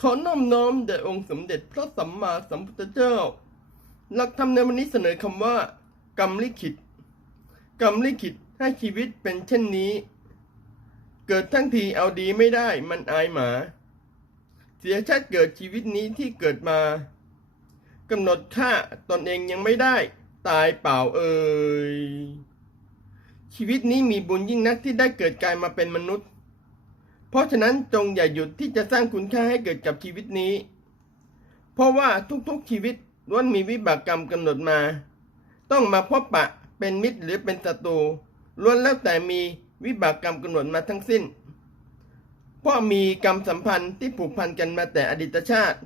ขอน้อมน้อมแด่องค์สมเด็จพระสัมมาสัมพุทธเจ้า หลักธรรมในวันนี้เสนอคำว่า กรรมลิขิต กรรมลิขิตให้ชีวิตเป็นเช่นนี้ เกิดทั้งทีเอาดีไม่ได้มันอายหมา เสียชาติเกิดชีวิตนี้ที่เกิดมากำหนดค่าตนเองยังไม่ได้ ตายเปล่าเอ่ยชีวิตนี้มีบุญยิ่งนักที่ได้เกิดกายมาเป็นมนุษย์ เพราะฉะนั้นจงอย่าหยุดที่จะสร้างคุณค่าให้เกิดกับชีวิตนี้ เพราะว่าทุกๆชีวิตล้วนมีวิบากกรรมกำหนดมา ต้องมาพบปะเป็นมิตรหรือเป็นศัตรูล้วนแล้วแต่มีวิบากกรรมกำหนดมาทั้งสิ้น เพราะมีกรรมสัมพันธ์ที่ผูกพันกันมาแต่อดีตชาติ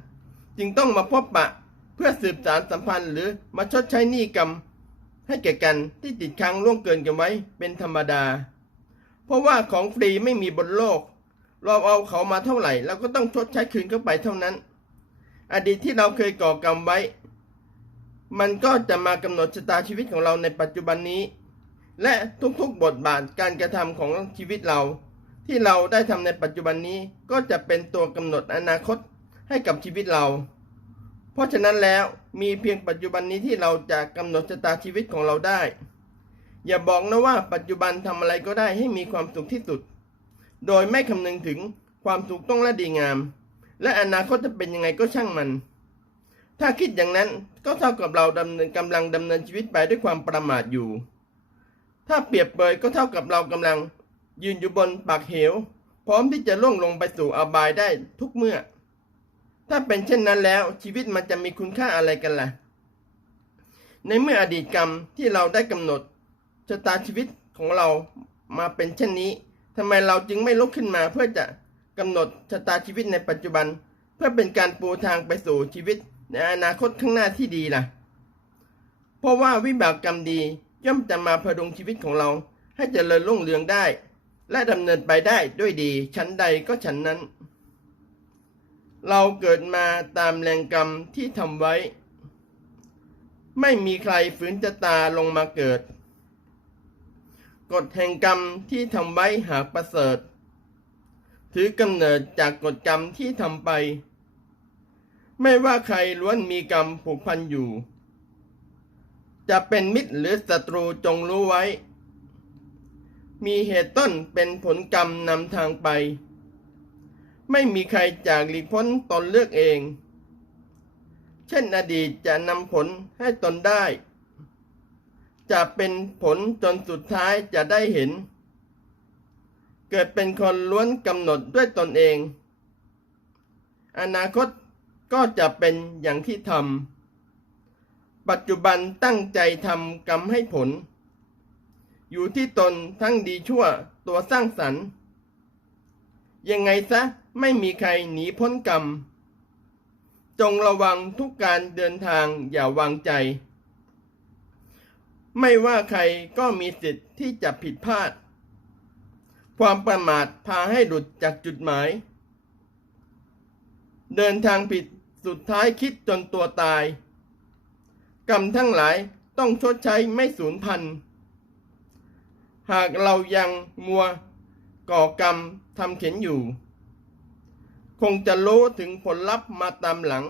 จึงต้องมาพบปะเพื่อสืบสารสัมพันธ์หรือมาชดใช้หนี้กรรม ให้แก่กันที่ติดค้างล่วงเกินกันไว้เป็นธรรมดา เพราะว่าของฟรีไม่มีบนโลก เราเอาเขามาเท่าไหร่เราก็ต้องชดใช้คืนเข้าไปเท่านั้น อดีตที่เราเคยก่อกรรมไว้ มันก็จะมากำหนดชะตาชีวิตของเราในปัจจุบันนี้ และทุกๆบทบาทการกระทำของชีวิตเรา ที่เราได้ทำในปัจจุบันนี้ก็จะเป็นตัวกำหนดอนาคตให้กับชีวิตเรา เพราะฉะนั้นแล้วมีเพียงปัจจุบันนี้ที่เราจะกำหนดชะตาชีวิตของเราได้ อย่าบอกนะว่าปัจจุบันทำอะไรก็ได้ให้มีความสุขที่สุด โดยไม่คำนึงถึงความถูกต้องและดีงาม และอนาคตจะเป็นยังไงก็ช่างมัน ถ้าคิดอย่างนั้นก็เท่ากับเราดำเนินกำลังดำเนินชีวิตไปด้วยความประมาทอยู่ ถ้าเปรียบเปยก็เท่ากับเรากำลังยืนอยู่บนปากเหว พร้อมที่จะล่วงลงไปสู่อบายได้ทุกเมื่อ ถ้าเป็นเช่นนั้นแล้วชีวิตมันจะมีคุณค่าอะไรกันล่ะ ในเมื่ออดีตกรรมที่เราได้กำหนดชะตาชีวิตของเรามาเป็นเช่นนี้ ทำไมเราจึงไม่ลุกขึ้นมาเพื่อจะกำหนดชะตาชีวิตในปัจจุบัน เพื่อเป็นการปูทางไปสู่ชีวิตในอนาคตข้างหน้าที่ดีล่ะ เพราะว่าวิบากกรรมดีย่อมจะมาพดุงชีวิตของเรา ให้เจริญรุ่งเรืองได้ และดำเนินไปได้ด้วยดี ชั้นใดก็ชั้นนั้น เราเกิดมาตามแรงกรรมที่ทำไว้ ไม่มีใครฝืนจะตาลงมาเกิด กฎแห่งกรรมที่ทำไว้หากประเสริฐ ถือกำเนิดจากกฎกรรมที่ทำไป ไม่ว่าใครล้วนมีกรรมผูกพันอยู่ จะเป็นมิตรหรือศัตรูจงรู้ไว้ มีเหตุต้นเป็นผลกรรมนำทางไป ไม่มีใครจากหลีกพ้นตนเลือกเอง เช่นอดีตจะนำผลให้ตนได้ จะเป็นผลจนสุดท้ายจะได้เห็น เกิดเป็นคนล้วนกำหนดด้วยตนเอง อนาคตก็จะเป็นอย่างที่ทำปัจจุบันตั้งใจทำกรรมให้ผล อยู่ที่ตนทั้งดีชั่วตัวสร้างสรรค์ยังไงซะไม่มีใครหนีพ้นกรรม จงระวังทุกการเดินทางอย่าวางใจ ไม่ว่าใครก็มีสิทธิ์ที่จะผิดพลาด ความประมาทพาให้หลุดจากจุดหมาย เดินทางผิดสุดท้ายคิดจนตัวตาย กรรมทั้งหลายต้องชดใช้ไม่สูญพันธุ์หากเรายังมัวก่อกรรมทำเข็นอยู่ คงจะรู้ถึงผลลัพธ์มาตามหลัง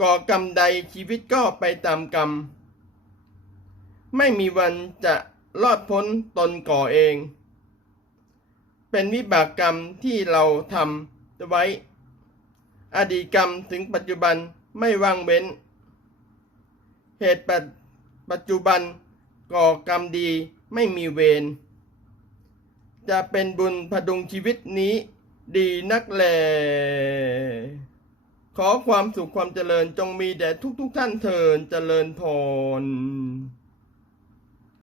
ก่อกรรมใดชีวิตก็ไปตามกรรม ไม่มีวันจะรอดพ้นตนก่อเอง เป็นวิบากกรรมที่เราทำไว้ อดีตกรรมถึงปัจจุบันไม่ว่างเว้น เหตุปัจปจจุบันก่อกรรมดีไม่มีเวร จะเป็นบุญพดุงชีวิตนี้ดีนักแล ขอความสุขความเจริญจงมีแด่ทุกๆทท่านเทินเจริญพร